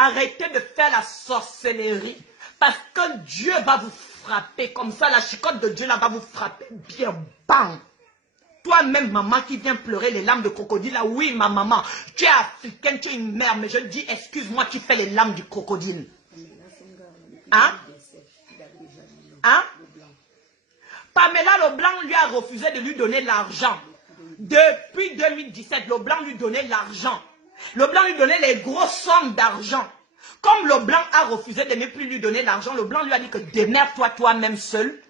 Arrêtez de faire la sorcellerie. Parce que Dieu va vous frapper. Comme ça, la chicotte de Dieu là va vous frapper bien. Bam! Toi-même, maman, qui vient pleurer les larmes de crocodile, là, oui, ma maman, tu es africaine, tu es une mère, mais je dis, excuse-moi, tu fais les larmes du crocodile. Hein? Hein? Pamela Leblanc lui a refusé de lui donner l'argent. Depuis 2017, Leblanc lui donnait l'argent. Leblanc lui donnait les grosses sommes d'argent. Comme Leblanc a refusé de ne plus lui donner l'argent, Leblanc lui a dit que démerde-toi toi-même seul.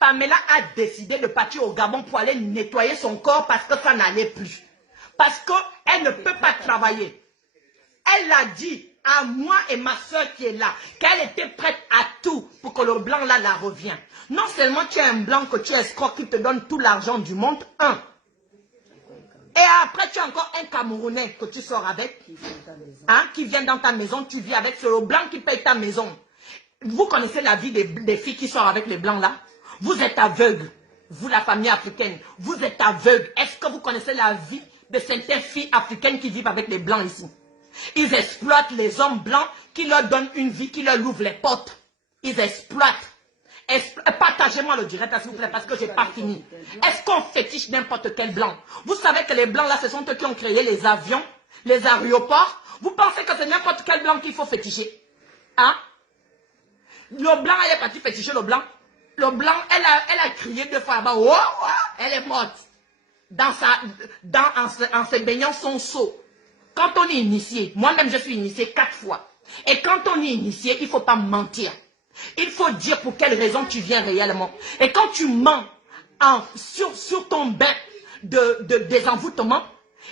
Pamela a décidé de partir au Gabon pour aller nettoyer son corps parce que ça n'allait plus. Parce qu'elle ne peut pas travailler. Elle a dit à moi et ma soeur qui est là qu'elle était prête à tout pour que le blanc là la revienne. Non seulement tu es un blanc que tu es escroc qui te donne tout l'argent du monde, un. Et après tu as encore un Camerounais que tu sors avec, hein, qui vient dans ta maison, tu vis avec, c'est le blanc qui paye ta maison. Vous connaissez la vie des filles qui sortent avec les blancs là? Vous êtes aveugles, vous la famille africaine, vous êtes aveugles. Est-ce que vous connaissez la vie de certaines filles africaines qui vivent avec les blancs ici? Ils exploitent les hommes blancs qui leur donnent une vie, qui leur ouvrent les portes. Ils exploitent. Partagez-moi le direct, s'il vous plaît, parce que je n'ai pas fini. Est-ce qu'on fétiche n'importe quel blanc? Vous savez que les blancs là, ce sont eux qui ont créé les avions, les aéroports. Vous pensez que c'est n'importe quel blanc qu'il faut féticher? Hein? Le blanc, elle est partie féticher le blanc. Le blanc, elle a crié 2 fois là-bas. Oh, oh, elle est morte. En se baignant son seau. Quand on est initié, moi-même je suis initié 4 fois. Et quand on est initié, il ne faut pas mentir. Il faut dire pour quelle raison tu viens réellement. Et quand tu mens sur ton bain de désenvoûtement,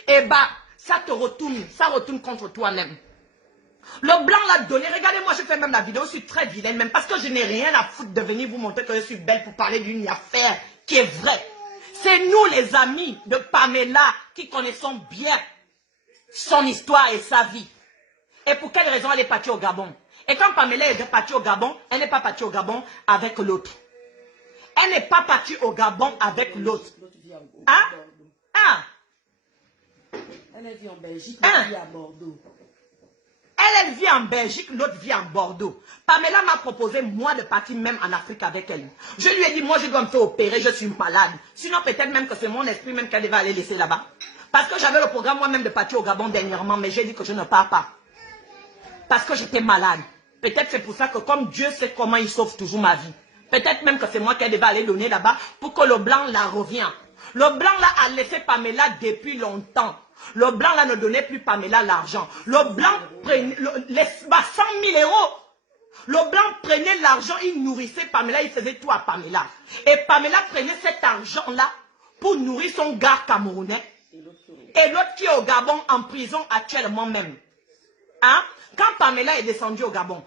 eh ben, ça retourne contre toi-même. Le blanc l'a donné. Regardez-moi, je fais même la vidéo, je suis très vilaine, même parce que je n'ai rien à foutre de venir vous montrer que je suis belle pour parler d'une affaire qui est vraie. C'est nous les amis de Pamela qui connaissons bien son histoire et sa vie. Et pour quelle raison elle est partie au Gabon? Et quand Pamela est partie au Gabon, elle n'est pas partie au Gabon avec l'autre. Elle n'est pas partie au Gabon avec l'autre. Hein? Hein? Elle vit en Belgique, l'autre vit à Bordeaux. Elle vit en Belgique, l'autre vit en Bordeaux. Pamela m'a proposé, moi, de partir même en Afrique avec elle. Je lui ai dit, moi, je dois me faire opérer, je suis malade. Sinon, peut-être même que c'est mon esprit même qu'elle devait aller laisser là-bas. Parce que j'avais le programme moi-même de partir au Gabon dernièrement, mais j'ai dit que je ne pars pas. Parce que j'étais malade. Peut-être c'est pour ça que comme Dieu sait comment il sauve toujours ma vie. Peut-être même que c'est moi qui devais aller donner là-bas pour que le blanc la revienne. Le blanc là a laissé Pamela depuis longtemps. Le blanc là ne donnait plus Pamela l'argent. Le blanc prenait 100 000 €. Le blanc prenait l'argent, il nourrissait Pamela, il faisait tout à Pamela. Et Pamela prenait cet argent là pour nourrir son gars camerounais. Et l'autre qui est au Gabon en prison actuellement même. Hein? Quand Pamela est descendue au Gabon,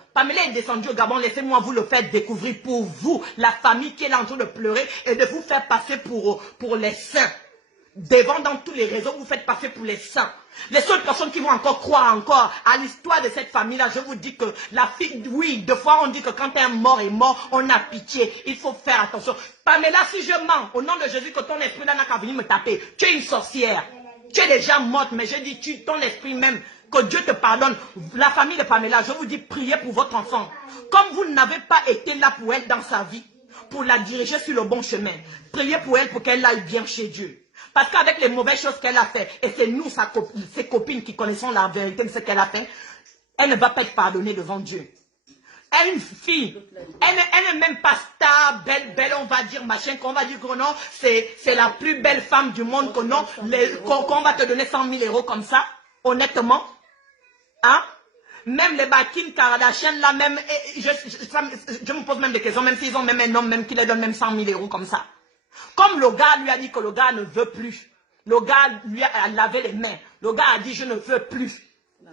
laissez-moi vous le faire découvrir pour vous, la famille qui est là en train de pleurer et de vous faire passer pour les saints. Devant dans tous les réseaux, vous faites passer pour les saints. Les seules personnes qui vont encore croire encore à l'histoire de cette famille-là, je vous dis que la fille, oui, deux fois on dit que quand un mort est mort, on a pitié. Il faut faire attention. Pamela, si je mens, au nom de Jésus, que ton esprit là n'a qu'à venir me taper. Tu es une sorcière. Tu es déjà morte, mais je dis, ton esprit même, que Dieu te pardonne. La famille de Pamela, je vous dis, priez pour votre enfant. Comme vous n'avez pas été là pour elle dans sa vie, pour la diriger sur le bon chemin, priez pour elle pour qu'elle aille bien chez Dieu. Parce qu'avec les mauvaises choses qu'elle a fait, et c'est nous, ses copines qui connaissons la vérité de ce qu'elle a fait, elle ne va pas être pardonnée devant Dieu. Elle est une fille, elle n'est même pas star, belle, on va dire, machin, qu'on va dire que non, c'est la plus belle femme du monde, que non, qu'on va te donner 100 000 € comme ça, honnêtement. Hein? Même les Kim Kardashian, là même, je me pose même des questions, même s'ils ont même un homme même qui les donne même 100 000 € comme ça. Comme le gars lui a dit que le gars ne veut plus. Le gars lui a lavé les mains. Le gars a dit je ne veux plus.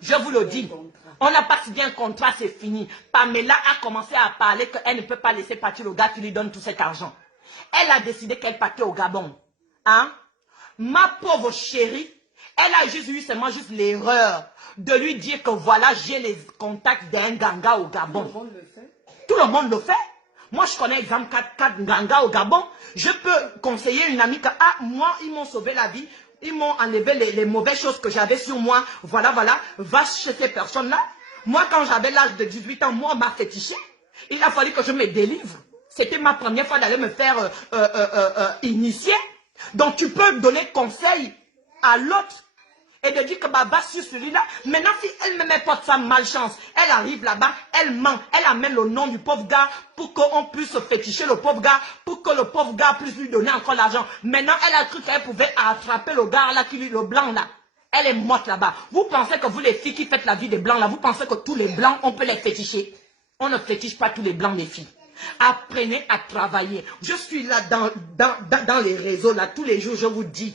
Je vous le dis. On n'a pas signé un contrat, c'est fini. Pamela a commencé à parler qu'elle ne peut pas laisser partir le gars qui lui donne tout cet argent. Elle a décidé qu'elle partait au Gabon. Hein? Ma pauvre chérie, elle a juste eu seulement juste l'erreur de lui dire que voilà, j'ai les contacts d'un ganga au Gabon. Tout le monde le fait. Tout le monde le fait. Moi, je connais exemple 4 gangas au Gabon. Je peux conseiller une amie que, moi, ils m'ont sauvé la vie. Ils m'ont enlevé les mauvaises choses que j'avais sur moi. Voilà. Va chez ces personnes-là. Moi, quand j'avais l'âge de 18 ans, moi, on m'a fétiché. Il a fallu que je me délivre. C'était ma première fois d'aller me faire initier. Donc, tu peux donner conseil à l'autre et de dire que bah, va sur celui-là. Maintenant, si elle-même porte sa malchance, elle arrive là-bas, elle ment, elle amène le nom du pauvre gars pour qu'on puisse féticher le pauvre gars, pour que le pauvre gars puisse lui donner encore l'argent. Maintenant, elle a cru qu'elle pouvait attraper le gars là, le blanc là. Elle est morte là-bas. Vous pensez que vous, les filles qui faites la vie des blancs là, vous pensez que tous les blancs, on peut les féticher? On ne fétiche pas tous les blancs, les filles. Apprenez à travailler. Je suis là dans les réseaux là, tous les jours, je vous dis.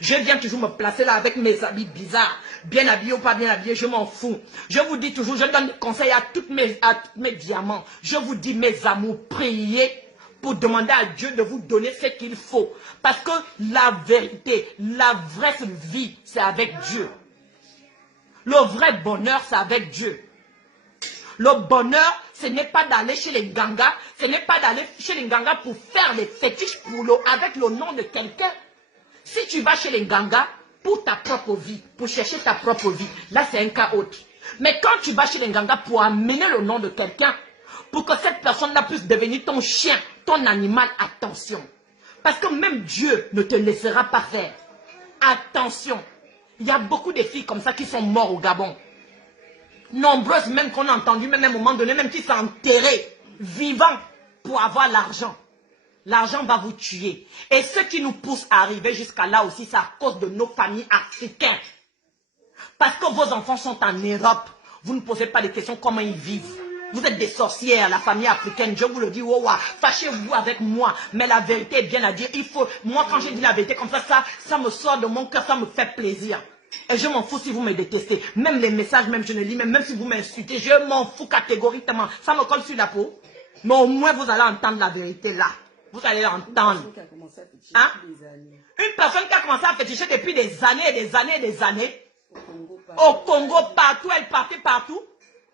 Je viens toujours me placer là avec mes habits bizarres. Bien habillés ou pas bien habillés, je m'en fous. Je vous dis toujours, je donne des conseils à tous mes diamants. Je vous dis, mes amours, priez pour demander à Dieu de vous donner ce qu'il faut. Parce que la vérité, la vraie vie, c'est avec Dieu. Le vrai bonheur, c'est avec Dieu. Le bonheur, ce n'est pas d'aller chez les gangas, ce n'est pas d'aller chez les gangas pour faire des fétiches avec le nom de quelqu'un. Si tu vas chez les gangas pour ta propre vie, pour chercher ta propre vie, là c'est un cas autre. Mais quand tu vas chez les gangas pour amener le nom de quelqu'un, pour que cette personne-là puisse devenir ton chien, ton animal, attention. Parce que même Dieu ne te laissera pas faire. Attention. Il y a beaucoup de filles comme ça qui sont mortes au Gabon. Nombreuses même qu'on a entendu, même à un moment donné, même qui sont enterrées, vivants, pour avoir l'argent. L'argent va vous tuer. Et ce qui nous pousse à arriver jusqu'à là aussi, c'est à cause de nos familles africaines. Parce que vos enfants sont en Europe. Vous ne posez pas de questions comment ils vivent. Vous êtes des sorcières, la famille africaine. Je vous le dis, oh, fâchez-vous avec moi. Mais la vérité est bien à dire. Il faut, moi, quand j'ai dit la vérité comme ça me sort de mon cœur, ça me fait plaisir. Et je m'en fous si vous me détestez. Même les messages, même je ne lis, même si vous m'insultez, je m'en fous catégoriquement. Ça me colle sur la peau. Mais au moins, vous allez entendre la vérité là. Vous allez l'entendre. Hein? Une personne qui a commencé à féticher depuis des années et des années et des années. Au Congo, partout, elle partait partout.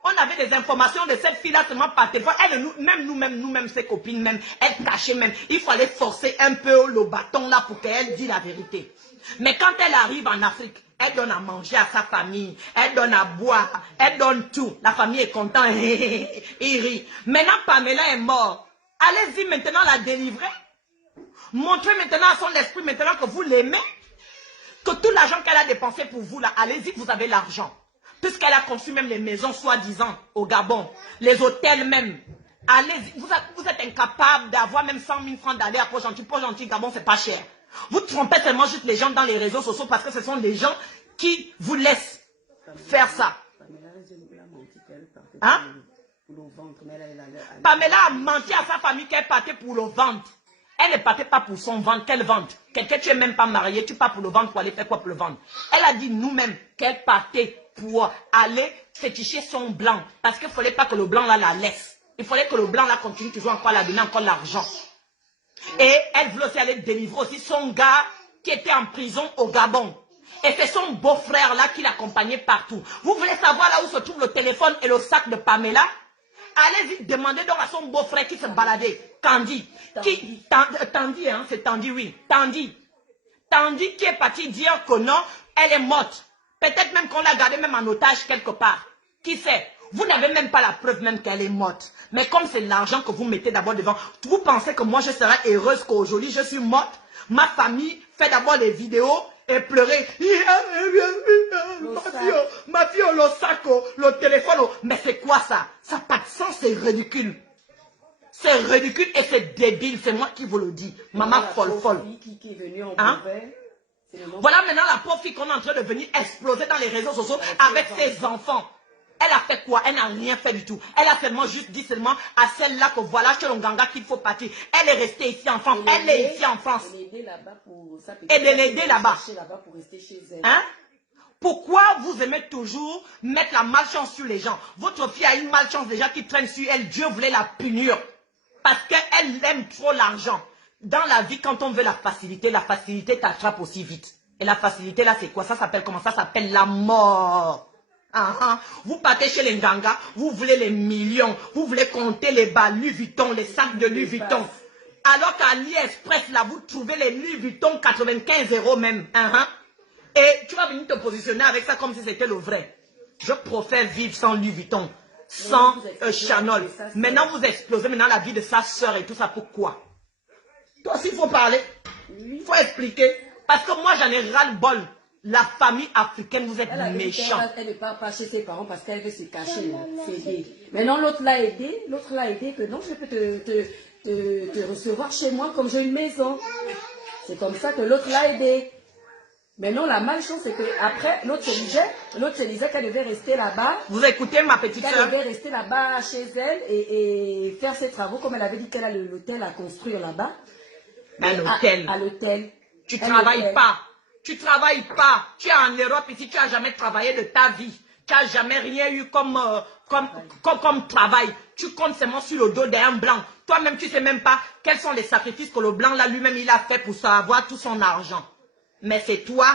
On avait des informations de cette fille-là seulement par téléphone. Elle, nous-mêmes, ses copines, même, elle cachait même. Il fallait forcer un peu le bâton là pour qu'elle dise la vérité. Mais quand elle arrive en Afrique, elle donne à manger à sa famille, elle donne à boire, elle donne tout. La famille est contente, il rit. Maintenant, Pamela est morte. Allez-y maintenant la délivrer. Montrez maintenant à son esprit maintenant que vous l'aimez. Que tout l'argent qu'elle a dépensé pour vous là, allez-y, vous avez l'argent. Puisqu'elle a conçu même les maisons soi-disant au Gabon, les hôtels même. Allez-y, vous êtes incapable d'avoir même 100 000 francs d'aller à Port-Gentil, Gabon, c'est pas cher. Vous trompez tellement juste les gens dans les réseaux sociaux parce que ce sont des gens qui vous laissent faire ça. Hein? Pamela a menti à sa famille qu'elle partait pour le ventre. Elle ne partait pas pour son ventre. Quel ventre? Quelqu'un, tu n'es même pas marié, tu pars pour le ventre pour aller faire quoi pour le ventre? Elle a dit nous-mêmes qu'elle partait pour aller féticher son blanc. Parce qu'il ne fallait pas que le blanc là la laisse. Il fallait que le blanc là continue toujours encore à la donner encore l'argent. Et elle voulait aussi aller délivrer aussi son gars qui était en prison au Gabon. Et c'est son beau-frère là qui l'accompagnait partout. Vous voulez savoir là où se trouve le téléphone et le sac de Pamela? Allez-y, demandez donc à son beau-frère qui se baladait. Tandy. Tandy, hein, c'est Tandy, oui. Tandy. Tandy qui est parti dire que non, elle est morte. Peut-être même qu'on l'a gardée même en otage quelque part. Qui sait? Vous n'avez même pas la preuve même qu'elle est morte. Mais comme c'est l'argent que vous mettez d'abord devant, vous pensez que moi je serai heureuse qu'aujourd'hui je suis morte? Ma famille fait d'abord des vidéos et pleurer. Ma fille, le sac, le téléphone. Mais c'est quoi ça? Ça n'a pas de sens, c'est ridicule. C'est ridicule et c'est débile, c'est moi qui vous le dis. Maman folle. Hein? Voilà maintenant la pauvre fille qu'on est en train de venir exploser dans les réseaux sociaux avec ses enfants. Elle a fait quoi? Elle n'a rien fait du tout. Elle a seulement juste dit seulement à celle-là que voilà chez l'Onganga qu'il faut partir. Elle est restée ici en France. Elle est ici en France. Et de l'aider là-bas. Hein? Pourquoi vous aimez toujours mettre la malchance sur les gens? Votre fille a une malchance déjà qui traîne sur elle. Dieu voulait la punir. Parce qu'elle aime trop l'argent. Dans la vie, quand on veut la facilité t'attrape aussi vite. Et la facilité là, c'est quoi? Ça s'appelle comment? Ça s'appelle la mort. Vous partez chez les Nganga, vous voulez les millions, vous voulez compter les bas Louis Vuitton, les sacs de Louis Vuitton. Alors qu'à AliExpress, là, vous trouvez les Louis Vuitton 95 € même. Et tu vas venir te positionner avec ça comme si c'était le vrai. Je préfère vivre sans Louis Vuitton, sans Chanel. Maintenant, vous explosez maintenant la vie de sa soeur et tout ça. Pourquoi? Toi aussi, il faut parler. Il faut expliquer. Parce que moi, j'en ai ras-le-bol. La famille africaine, vous êtes méchants. Elle ne part pas chez ses parents parce qu'elle veut se cacher. Maintenant, l'autre l'a aidé. L'autre l'a aidé que non, je peux te recevoir chez moi comme j'ai une maison. C'est comme ça que l'autre l'a aidé. Maintenant, la malchance, c'est qu'après, l'autre se disait qu'elle devait rester là-bas. Vous écoutez ma petite soeur? Elle devait rester là-bas chez elle et faire ses travaux, comme elle avait dit qu'elle a l'hôtel à construire là-bas. Un hôtel. À l'hôtel. Tu ne travailles pas. Tu travailles pas. Tu es en Europe ici, tu n'as jamais travaillé de ta vie. Tu n'as jamais rien eu comme travail. Tu comptes seulement sur le dos d'un blanc. Toi-même, tu ne sais même pas quels sont les sacrifices que le blanc là lui-même il a fait pour avoir tout son argent. Mais c'est toi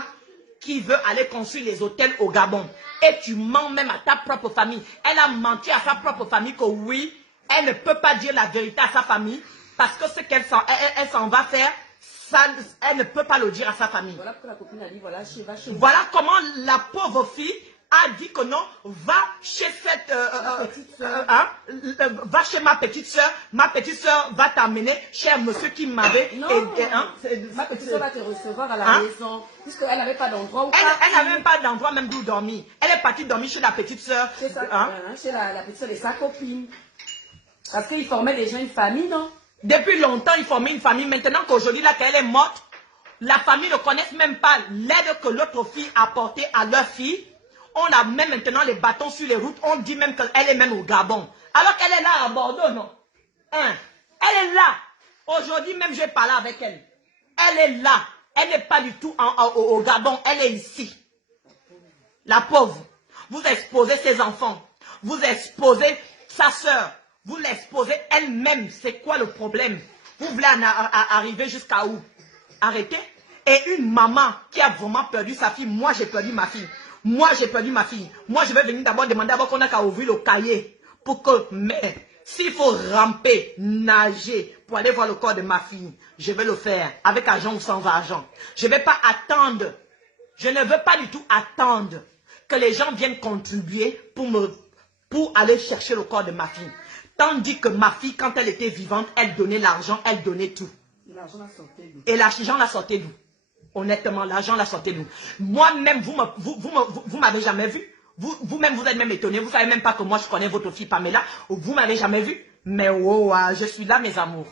qui veux aller construire les hôtels au Gabon. Et tu mens même à ta propre famille. Elle a menti à sa propre famille que oui, elle ne peut pas dire la vérité à sa famille. Parce que ce qu'elle s'en va faire, ça, elle ne peut pas le dire à sa famille. Voilà pourquoi la copine a dit, voilà, voilà comment la pauvre fille a dit que non, va chez cette va chez ma petite soeur. Ma petite soeur va t'amener chez un monsieur qui m'avait aidé. Ma petite soeur va te recevoir à la maison. Puisqu'elle n'avait pas d'endroit où elle n'avait même pas d'endroit même d'où dormir. Elle est partie dormir chez la petite soeur. Chez la petite soeur de sa copine. Parce qu'il formait déjà une famille, non? Depuis longtemps, il formait une famille. Maintenant qu'aujourd'hui, là, qu'elle est morte, la famille ne connaît même pas l'aide que l'autre fille a apportée à leur fille. On a même maintenant les bâtons sur les routes. On dit même qu'elle est même au Gabon. Alors qu'elle est là à Bordeaux, non? Elle est là. Aujourd'hui même, je vais parler avec elle. Elle est là. Elle n'est pas du tout au Gabon. Elle est ici. La pauvre. Vous exposez ses enfants. Vous exposez sa soeur. Vous l'exposez elle-même. C'est quoi le problème? Vous voulez arriver jusqu'à où? Arrêtez. Et une maman qui a vraiment perdu sa fille. Moi, j'ai perdu ma fille. Moi, j'ai perdu ma fille. Moi, je vais venir d'abord demander qu'on n'a qu'à ouvrir le cahier. Pour que, mais, s'il faut ramper, nager, pour aller voir le corps de ma fille, je vais le faire. Avec argent ou sans argent. Je ne vais pas attendre. Je ne veux pas du tout attendre que les gens viennent contribuer pour aller chercher le corps de ma fille. Tandis que ma fille, quand elle était vivante, elle donnait l'argent, elle donnait tout. Et l'argent la sortait d'où? Honnêtement, l'argent la sortait d'où? Moi-même, vous m'avez jamais vu. Vous-même, vous êtes même étonné. Vous ne savez même pas que moi, je connais votre fille Pamela. Vous m'avez jamais vu. Mais oh, je suis là, mes amours.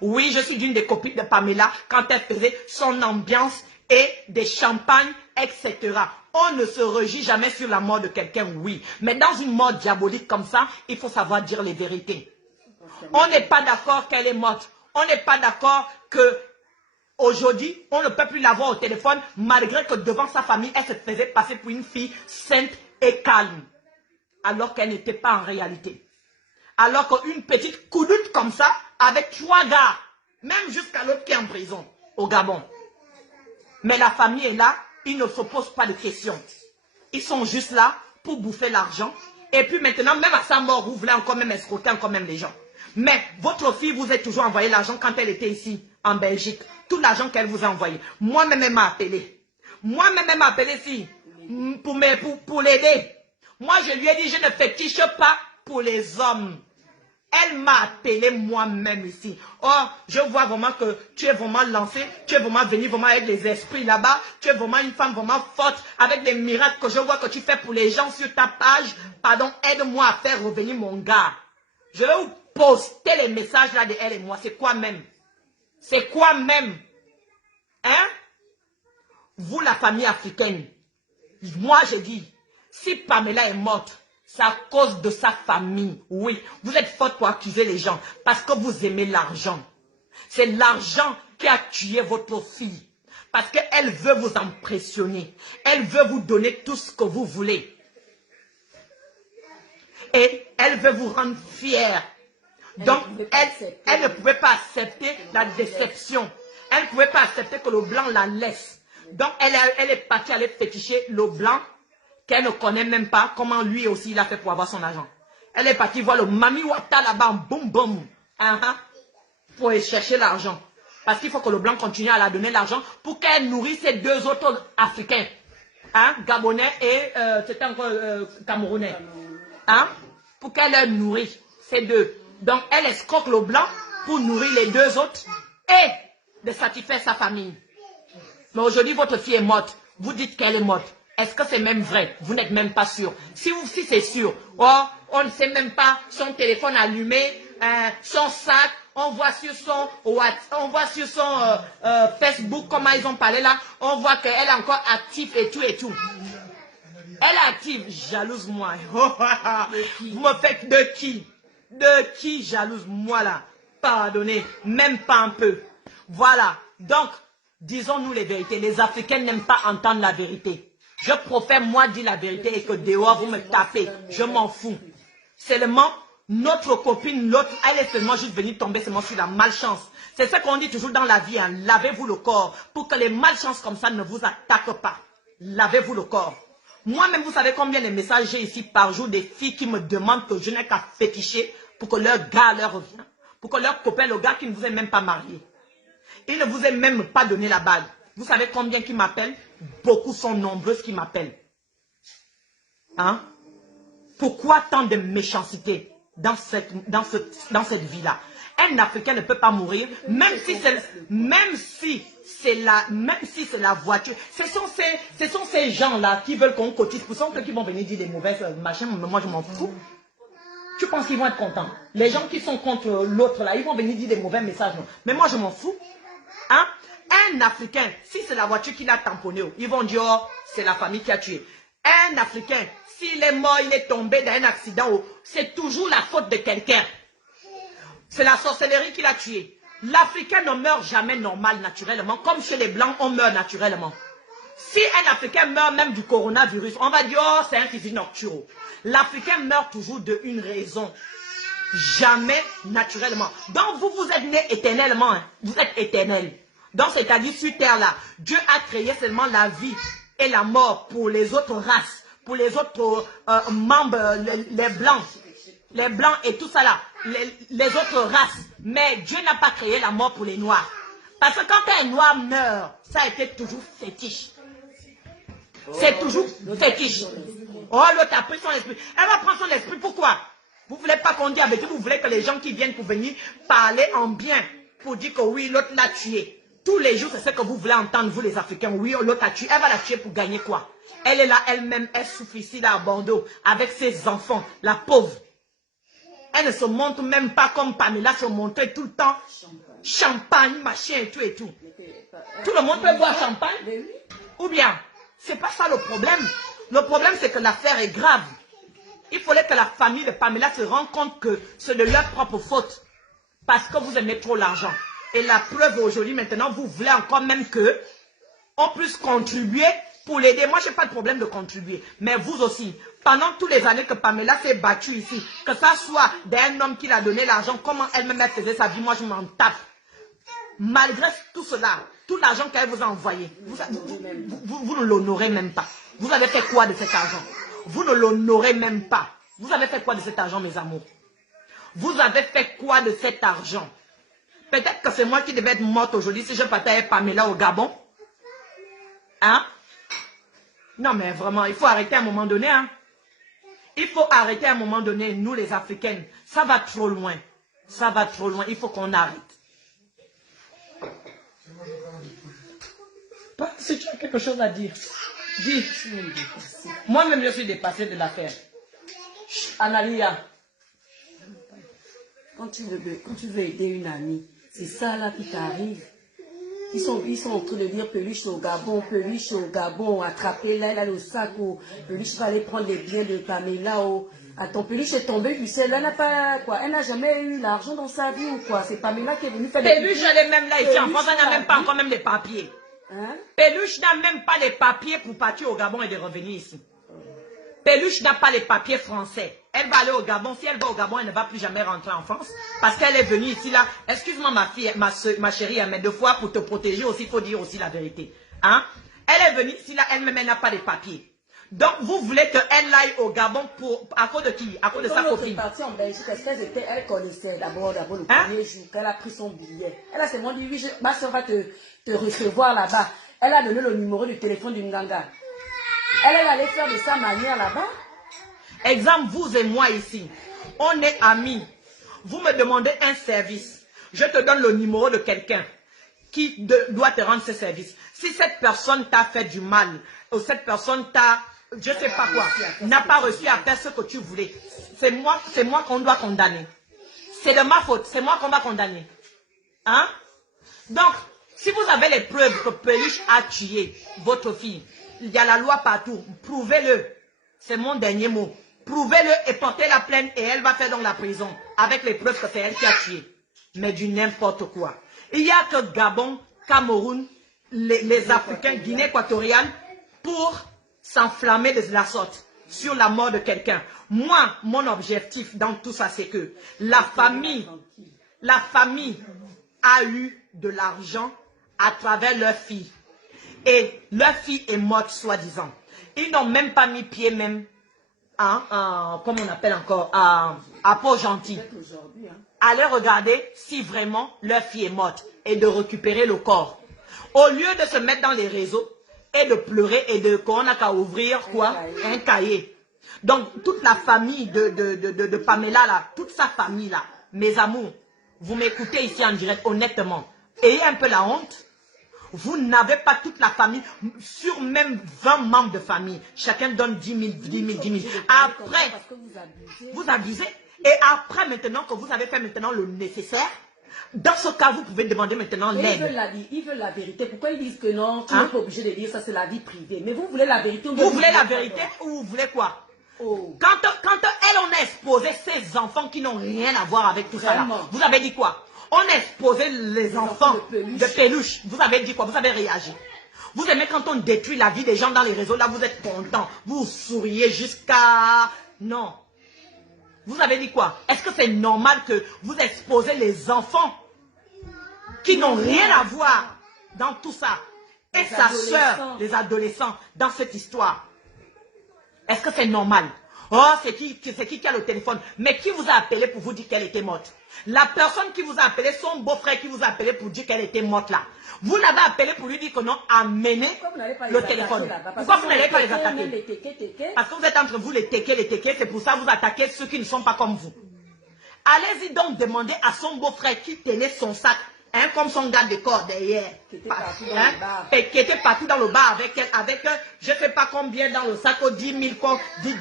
Oui, je suis d'une des copines de Pamela quand elle faisait son ambiance et des champagnes, etc. On ne se régit jamais sur la mort de quelqu'un, oui. Mais dans une mort diabolique comme ça, il faut savoir dire les vérités. On n'est pas d'accord qu'elle est morte. On n'est pas d'accord que aujourd'hui, on ne peut plus la voir au téléphone, malgré que devant sa famille, elle se faisait passer pour une fille sainte et calme. Alors qu'elle n'était pas en réalité. Alors qu'une petite coudoute comme ça, avec 3 gars, même jusqu'à l'autre qui est en prison, au Gabon. Mais la famille est là, ils ne se posent pas de questions. Ils sont juste là pour bouffer l'argent. Et puis maintenant, même à sa mort, vous voulez encore même escroquer encore même les gens. Mais votre fille vous a toujours envoyé l'argent quand elle était ici, en Belgique. Tout l'argent qu'elle vous a envoyé. Moi-même, elle m'a appelé. Moi-même, elle m'a appelé ici pour l'aider. Moi, je lui ai dit, je ne fétiche pas pour les hommes. Elle m'a appelé moi-même ici. Oh, je vois vraiment que tu es vraiment lancée, tu es vraiment venue vraiment avec les esprits là-bas. Tu es vraiment une femme vraiment forte, avec des miracles que je vois que tu fais pour les gens sur ta page. Pardon, aide-moi à faire revenir mon gars. Je vais vous poster les messages là de elle et moi. C'est quoi même? C'est quoi même? Hein? Vous, la famille africaine, moi je dis, si Pamela est morte, c'est à cause de sa famille. Oui, vous êtes forte pour accuser les gens parce que vous aimez l'argent. C'est l'argent qui a tué votre fille. Parce qu'elle veut vous impressionner. Elle veut vous donner tout ce que vous voulez. Et elle veut vous rendre fiers. Donc, elle ne pouvait pas accepter la déception. Elle ne pouvait pas accepter que le blanc la laisse. Donc, elle est partie aller féticher le blanc qu'elle ne connaît même pas comment lui aussi il a fait pour avoir son argent. Elle est partie voir le Mami Wata là-bas, boum boum, pour aller chercher l'argent. Parce qu'il faut que le blanc continue à la donner l'argent pour qu'elle nourrisse ses 2 autres Africains. hein, Gabonais et c'était encore Camerounais. Hein, pour qu'elle leur nourrisse, ces deux. Donc, elle escroque le blanc pour nourrir les deux autres et de satisfaire sa famille. Mais aujourd'hui, votre fille est morte. Vous dites qu'elle est morte. Est-ce que c'est même vrai? Vous n'êtes même pas sûr. Si c'est sûr, oh, on ne sait même pas son téléphone allumé, son sac, on voit sur son Facebook comment ils ont parlé là, on voit qu'elle est encore active et tout et tout. Elle est active, jalouse moi. Vous me faites de qui? De qui jalouse moi là? Pardonnez, même pas un peu. Voilà, donc, disons-nous les vérités. Les Africains n'aiment pas entendre la vérité. Je préfère moi dire la vérité et que dehors vous me tapez. Je m'en fous. Seulement, notre copine, l'autre, elle est seulement juste venue tomber seulement sur la malchance. C'est ce qu'on dit toujours dans la vie, hein. Lavez-vous le corps pour que les malchances comme ça ne vous attaquent pas. Lavez-vous le corps. Moi-même, vous savez combien de messages j'ai ici par jour des filles qui me demandent que je n'ai qu'à féticher pour que leur gars leur revienne. Pour que leur copain, le gars qui ne vous est même pas marié. Il ne vous a même pas donné la bague. Vous savez combien qui m'appellent? Beaucoup sont nombreuses qui m'appellent. Hein? Pourquoi tant de méchanceté dans cette vie-là? Un Africain ne peut pas mourir, même si c'est la voiture. Ce sont ces gens-là qui veulent qu'on cotise. Ce sont ceux qui vont venir dire des mauvaises machins, mais moi je m'en fous. Tu penses qu'ils vont être contents? Les gens qui sont contre l'autre là, ils vont venir dire des mauvais messages. Non. Mais moi je m'en fous. Hein? Un Africain, si c'est la voiture qui l'a tamponné, ils vont dire, oh, c'est la famille qui a tué. Un Africain, s'il est mort, il est tombé dans un accident, oh, c'est toujours la faute de quelqu'un. C'est la sorcellerie qui l'a tué. L'Africain ne meurt jamais normal, naturellement, comme chez les Blancs, on meurt naturellement. Si un Africain meurt même du coronavirus, on va dire, oh, c'est un physique nocturne. L'Africain meurt toujours d'une raison. Jamais naturellement. Donc vous êtes né éternellement. Hein. Vous êtes éternel. Donc c'est-à-dire sur terre là, Dieu a créé seulement la vie et la mort pour les autres races, pour les autres membres, les blancs. Les blancs et tout ça là, les autres races. Mais Dieu n'a pas créé la mort pour les noirs. Parce que quand un noir meurt, ça a été toujours fétiche. C'est toujours fétiche. Oh, l'autre a pris son esprit. Elle va prendre son esprit, pourquoi? Vous ne voulez pas qu'on dise avec vous, vous voulez que les gens qui viennent pour venir parler en bien, pour dire que oui, l'autre l'a tué. Tous les jours, c'est ce que vous voulez entendre, vous les Africains. Oui, l'autre a tué. Elle va la tuer pour gagner quoi? Elle est là, elle-même, elle souffre ici, là, à Bordeaux, avec ses enfants, la pauvre. Elle ne se montre même pas comme Pamela se montrait tout le temps. Champagne, machin et tout et tout. Tout le monde peut boire champagne? Ou bien, c'est pas ça le problème. Le problème, c'est que l'affaire est grave. Il fallait que la famille de Pamela se rende compte que c'est de leur propre faute. Parce que vous aimez trop l'argent. Et la preuve aujourd'hui, maintenant, vous voulez encore même que on puisse contribuer pour l'aider. Moi, je n'ai pas de problème de contribuer. Mais vous aussi, pendant toutes les années que Pamela s'est battue ici, que ça soit d'un homme qui l'a donné l'argent, comment elle-même faisait sa vie, moi je m'en tape. Malgré tout cela, tout l'argent qu'elle vous a envoyé, vous ne l'honorez même pas. Vous avez fait quoi de cet argent? Vous ne l'honorez même pas. Vous avez fait quoi de cet argent, mes amours? Vous avez fait quoi de cet argent? Peut-être que c'est moi qui devais être morte aujourd'hui si je partais avec Pamela au Gabon. Hein? Non, mais vraiment, il faut arrêter à un moment donné. Hein? Il faut arrêter à un moment donné, nous les Africaines. Ça va trop loin. Ça va trop loin. Il faut qu'on arrête. Si tu as quelque chose à dire, dis. Moi-même, je suis dépassée de l'affaire. Analia. Quand tu veux aider une amie, c'est ça là qui t'arrive. Ils sont en train de dire Peluche au Gabon, attrapez-la, elle a le sac, ou Peluche va aller prendre les biens de Pamela. Attends, Peluche est tombée, tu sais, elle n'a pas quoi, elle n'a jamais eu l'argent dans sa vie ou quoi. C'est Pamela qui est venue faire des... Peluche, elle est même là ici en France, elle n'a même pas encore même les papiers. Hein? Peluche n'a même pas les papiers pour partir au Gabon et de revenir ici. Peluche n'a pas les papiers français. Elle va aller au Gabon. Si elle va au Gabon, elle ne va plus jamais rentrer en France. Parce qu'elle est venue ici là. Excuse-moi ma fille, ma chérie, mais deux fois pour te protéger aussi, il faut dire aussi la vérité. Hein? Elle est venue ici là, elle-même, elle n'a pas les papiers. Donc vous voulez qu'elle aille au Gabon à cause de qui? À cause de sa copine. Elle est partie en Belgique parce qu'elle connaissait d'abord le premier jour qu'elle a pris son billet. Elle a seulement dit oui, ma soeur va te recevoir là-bas. Elle a donné le numéro du téléphone du Nganga. Elle est allée faire de sa manière là-bas. Exemple, vous et moi ici, on est amis. Vous me demandez un service. Je te donne le numéro de quelqu'un qui doit te rendre ce service. Si cette personne t'a fait du mal, ou cette personne t'a, je ne sais pas quoi, n'a pas réussi à faire ce que tu voulais, c'est moi qu'on doit condamner. C'est de ma faute, c'est moi qu'on va condamner. Hein? Donc, si vous avez les preuves que Peluche a tué votre fille, il y a la loi partout, prouvez-le. C'est mon dernier mot. Prouvez-le et portez la plainte et elle va faire donc la prison avec les preuves que c'est elle qui a tué. Mais du n'importe quoi. Il n'y a que Gabon, Cameroun, les Africains, Guinée équatoriale pour s'enflammer de la sorte sur la mort de quelqu'un. Moi, mon objectif dans tout ça, c'est que la famille a eu de l'argent à travers leur fille. Et leur fille est morte, soi-disant. Ils n'ont même pas mis pied même comme on appelle encore, à Port-Gentil. Allez regarder si vraiment leur fille est morte et de récupérer le corps. Au lieu de se mettre dans les réseaux et de pleurer et de qu'on n'a qu'à ouvrir quoi? Un cahier. Donc toute la famille de Pamela là, toute sa famille là, mes amours, vous m'écoutez ici en direct honnêtement, ayez un peu la honte. Vous n'avez pas toute la famille, sur même 20 membres de famille. Chacun donne 10 000, 10 000, 10 000. Après, vous abusez. Et après, maintenant que vous avez fait maintenant le nécessaire, dans ce cas, vous pouvez demander maintenant l'aide. Ils veulent la vérité. Pourquoi ils disent que non, tu n'es pas obligé de dire ça, c'est la vie privée. Mais vous voulez la vérité. Vous voulez la vérité ou vous voulez quoi? Oh. Quand elle, on a exposé ses enfants qui n'ont rien à voir avec tout ça là, vous avez dit quoi? On a exposé les enfants de Peluche. Vous avez dit quoi? Vous avez réagi. Vous aimez quand on détruit la vie des gens dans les réseaux, là vous êtes content. Vous souriez jusqu'à... Non. Vous avez dit quoi? Est-ce que c'est normal que vous exposez les enfants qui n'ont rien à voir dans tout ça? Et sa soeur, les adolescents, dans cette histoire. Est-ce que c'est normal? Oh, c'est qui a le téléphone? Mais qui vous a appelé pour vous dire qu'elle était morte? La personne qui vous a appelé, son beau-frère qui vous a appelé pour dire qu'elle était morte là. Vous l'avez appelé pour lui dire que non, amenez le téléphone. Pourquoi vous n'allez pas les attaquer? Parce que vous êtes entre vous les téqués, c'est pour ça que vous attaquez ceux qui ne sont pas comme vous. Allez-y donc demander à son beau-frère qui tenait son sac, hein, comme son garde de corps derrière, qui était partout dans le bar avec elle, avec je ne sais pas combien dans le sac, 10 millions, 10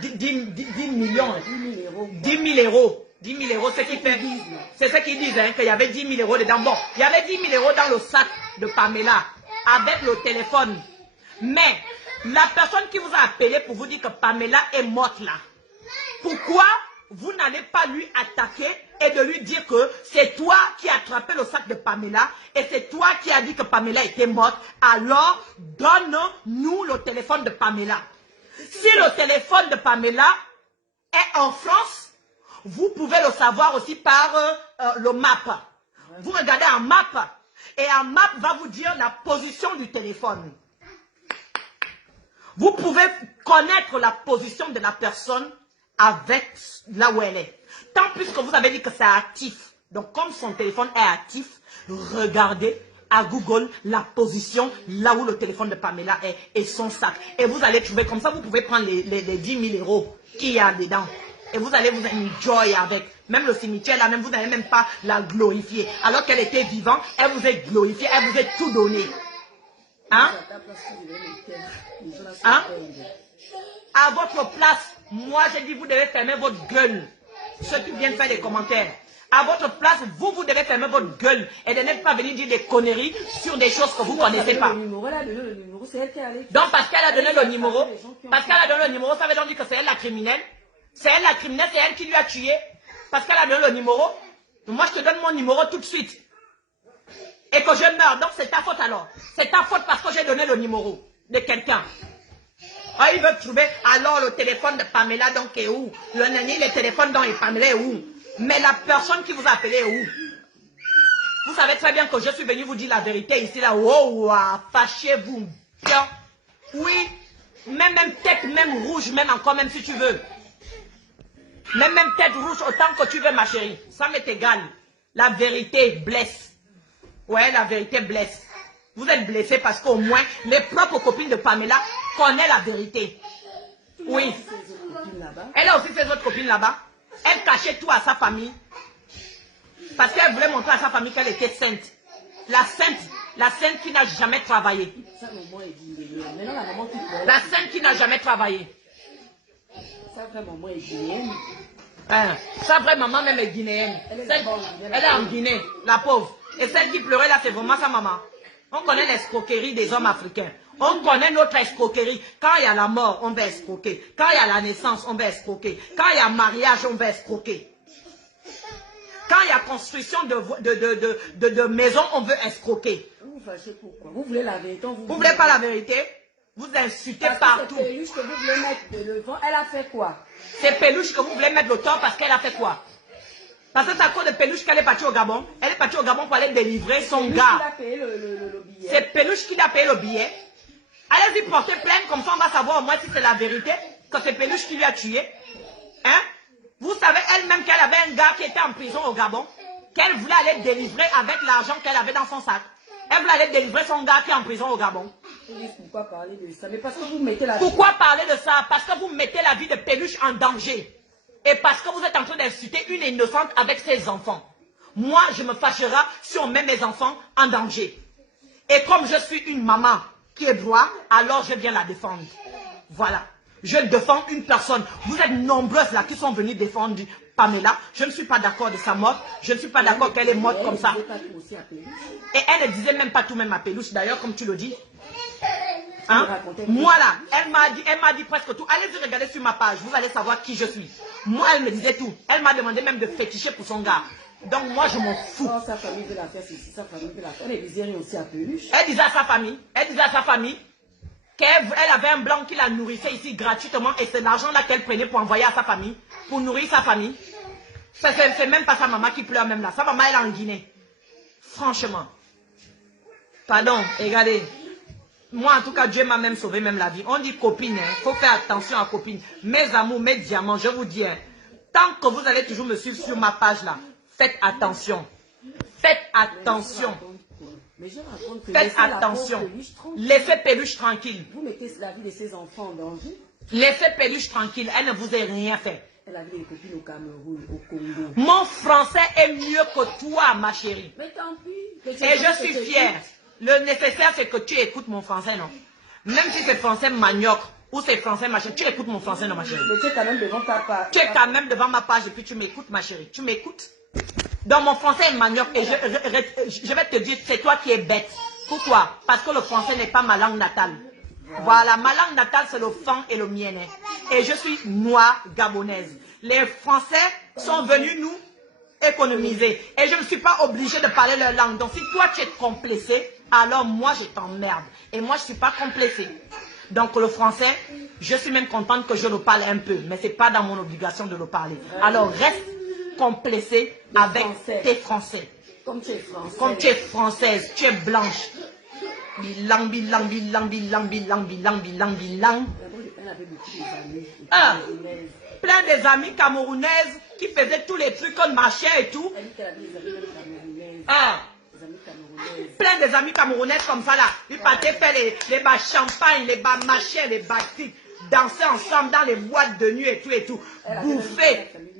000 euros. 10 000 euros, c'est ce qu'ils disent, hein, qu'il y avait 10 000 euros dedans. Bon, il y avait 10 000 euros dans le sac de Pamela, avec le téléphone. Mais, la personne qui vous a appelé pour vous dire que Pamela est morte là, pourquoi vous n'allez pas lui attaquer et de lui dire que c'est toi qui as attrapé le sac de Pamela et c'est toi qui as dit que Pamela était morte, alors donne-nous le téléphone de Pamela. Si le téléphone de Pamela est en France, vous pouvez le savoir aussi par le map. Vous regardez un map et un map va vous dire la position du téléphone. Vous pouvez connaître la position de la personne avec là où elle est. Tant plus que vous avez dit que c'est actif. Donc comme son téléphone est actif, regardez à Google la position là où le téléphone de Pamela est et son sac. Et vous allez trouver comme ça, vous pouvez prendre les 10 000 euros qu'il y a dedans. Et vous allez vous enjoy avec. Même le cimetière là, même vous n'allez même pas la glorifier. Alors qu'elle était vivante, elle vous est glorifiée, elle vous est tout donné. Hein? Hein? À votre place, moi j'ai dit vous devez fermer votre gueule. Ceux qui viennent faire des commentaires. À votre place, vous devez fermer votre gueule et de ne pas venir dire des conneries sur des choses que vous ne connaissez pas. Donc parce qu'elle a donné le numéro, ça veut donc dire que c'est elle la criminelle. C'est elle la criminelle, c'est elle qui lui a tué. Parce qu'elle a donné le numéro. Moi, je te donne mon numéro tout de suite. Et que je meurs. Donc, c'est ta faute alors. C'est ta faute parce que j'ai donné le numéro de quelqu'un. Ah, ils veulent trouver. Alors, le téléphone de Pamela, donc, est où? Le téléphone dont Pamela est où? Mais la personne qui vous a appelé est où? Vous savez très bien que je suis venu vous dire la vérité ici, là. Oh, fâchez-vous. Bien. Oui. Même tête, même rouge, même encore, même si tu veux. Même tête rouge, autant que tu veux, ma chérie. Ça m'est égal. La vérité blesse. Ouais, la vérité blesse. Vous êtes blessés parce qu'au moins, les propres copines de Pamela connaissent la vérité. Oui. Elle a aussi ses autres copines là-bas. Elle cachait tout à sa famille. Parce qu'elle voulait montrer à sa famille qu'elle était sainte. La sainte qui n'a jamais travaillé. La sainte qui n'a jamais travaillé. Sa vraie maman est guinéenne. Sa vraie maman même est guinéenne. Elle est en Guinée, la pauvre. Et celle qui pleurait là, c'est vraiment sa maman. On connaît l'escroquerie des hommes africains. On connaît notre escroquerie. Quand il y a la mort, on va escroquer. Quand il y a la naissance, on va escroquer. Quand il y a mariage, on va escroquer. Quand il y a construction de maisons, on veut escroquer. Vous fâchez pourquoi? Vous voulez la vérité? Vous voulez pas la vérité? Vous insultez partout. C'est Peluche que vous voulez mettre de devant. Elle a fait quoi? C'est Peluche que vous voulez mettre le tort parce qu'elle a fait quoi? Parce que c'est à cause de Peluche qu'elle est partie au Gabon. Elle est partie au Gabon pour aller délivrer son gars. C'est Peluche qui a payé le billet. Allez-y porter plainte, comme ça on va savoir au moins si c'est la vérité, que c'est Peluche qui lui a tué. Hein? Vous savez elle-même qu'elle avait un gars qui était en prison au Gabon, qu'elle voulait aller délivrer avec l'argent qu'elle avait dans son sac. Elle voulait aller délivrer son gars qui est en prison au Gabon. Pourquoi parler de ça? Mais parce que vous mettez la... Pourquoi parler de ça? Parce que vous mettez la vie de Peluche en danger. Et parce que vous êtes en train d'insulter une innocente avec ses enfants. Moi, je me fâcherai si on met mes enfants en danger. Et comme je suis une maman qui est droit, alors je viens la défendre. Voilà. Je défends une personne. Vous êtes nombreuses là qui sont venues défendre Pamela. Je ne suis pas d'accord de sa mort. Je ne suis pas d'accord qu'elle est morte comme ça. Et elle ne disait même pas tout même à Peluche, d'ailleurs, comme tu le dis. Hein? Moi là, elle m'a dit presque tout. Allez-y regarder sur ma page, vous allez savoir qui je suis. Moi, elle me disait tout. Elle m'a demandé même de féticher pour son gars. Donc moi, je m'en fous. Oh, sa famille veut la faire, c'est sa famille veut la faire. Elle disait rien aussi à Peluche. Elle disait à sa famille, qu'elle avait un blanc qui la nourrissait ici gratuitement et c'est l'argent là qu'elle prenait pour envoyer à sa famille, pour nourrir sa famille. C'est même pas sa maman qui pleure même là. Sa maman, elle est en Guinée. Franchement. Pardon, regardez. Moi, en tout cas, Dieu m'a même sauvé même la vie. On dit copine, il faut faire attention à copine. Mes amours, mes diamants, je vous dis, hein, tant que vous allez toujours me suivre sur ma page là, faites attention. Faites attention. Faites attention. Laissez Peluche tranquille. Vous mettez la vie de ses enfants en danger. Laissez Peluche tranquille, elle ne vous a rien fait. Elle avait des copines au Cameroun, au Congo. Mon français est mieux que toi, ma chérie. Mais tant pis. Et je suis fière. Le nécessaire, c'est que tu écoutes mon français, non? Même si c'est français manioc ou c'est français machin, tu écoutes mon français, non, ma chérie? Mais tu es quand même devant ta page. Tu es quand même devant ma page et puis tu m'écoutes, ma chérie. Tu m'écoutes? Dans mon français est manioc et je vais te dire, c'est toi qui es bête. Pourquoi? Parce que le français n'est pas ma langue natale. Voilà, ma langue natale, c'est le fan et le mien. Et je suis noire gabonaise. Les Français sont venus nous économiser. Et je ne suis pas obligée de parler leur langue. Donc si toi tu es complexé, alors moi je t'emmerde. Et moi je ne suis pas complexée. Donc le français, je suis même contente que je le parle un peu. Mais ce n'est pas dans mon obligation de le parler. Alors reste complexé avec tes Français. Comme tu es française. Comme tu es française, tu es blanche. Bilang, bilang, bilang, bilang, bilang, bilang, bilang, bilang. Elle avait beaucoup d'amis. Ah, plein des amis camerounaises qui faisaient tous les trucs qu'on marchait et tout. Elle dit qu'elle avait des amis camerounaises. Ah, Des amis camerounaises. plein des amis camerounaises comme ça là. Ils partaient faire les bas champagne, les bas machins, les bas tics, danser ensemble dans les boîtes de nuit et tout et tout.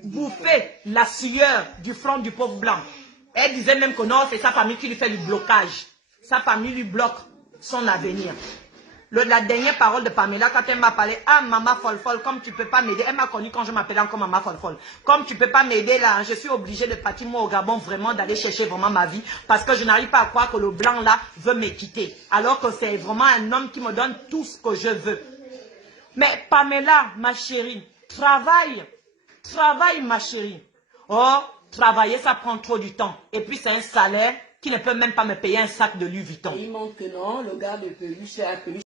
Bouffer la sueur du front du pauvre blanc. Elle disait même que non, c'est sa famille qui lui fait du blocage. Sa famille lui bloque son avenir. La dernière parole de Pamela, quand elle m'a parlé, ah maman folle folle, comme tu peux pas m'aider, elle m'a connue quand je m'appelais encore maman folle folle. Comme tu peux pas m'aider là, je suis obligée de partir moi au Gabon vraiment, d'aller chercher vraiment ma vie, parce que je n'arrive pas à croire que le blanc là veut me quitter, alors que c'est vraiment un homme qui me donne tout ce que je veux. Mais Pamela, ma chérie, travaille ma chérie. Oh, travailler ça prend trop du temps, et puis c'est un salaire qui ne peut même pas me payer un sac de Louis Vuitton. Et il montre que non, le gars de Peluche, c'est à Peluche.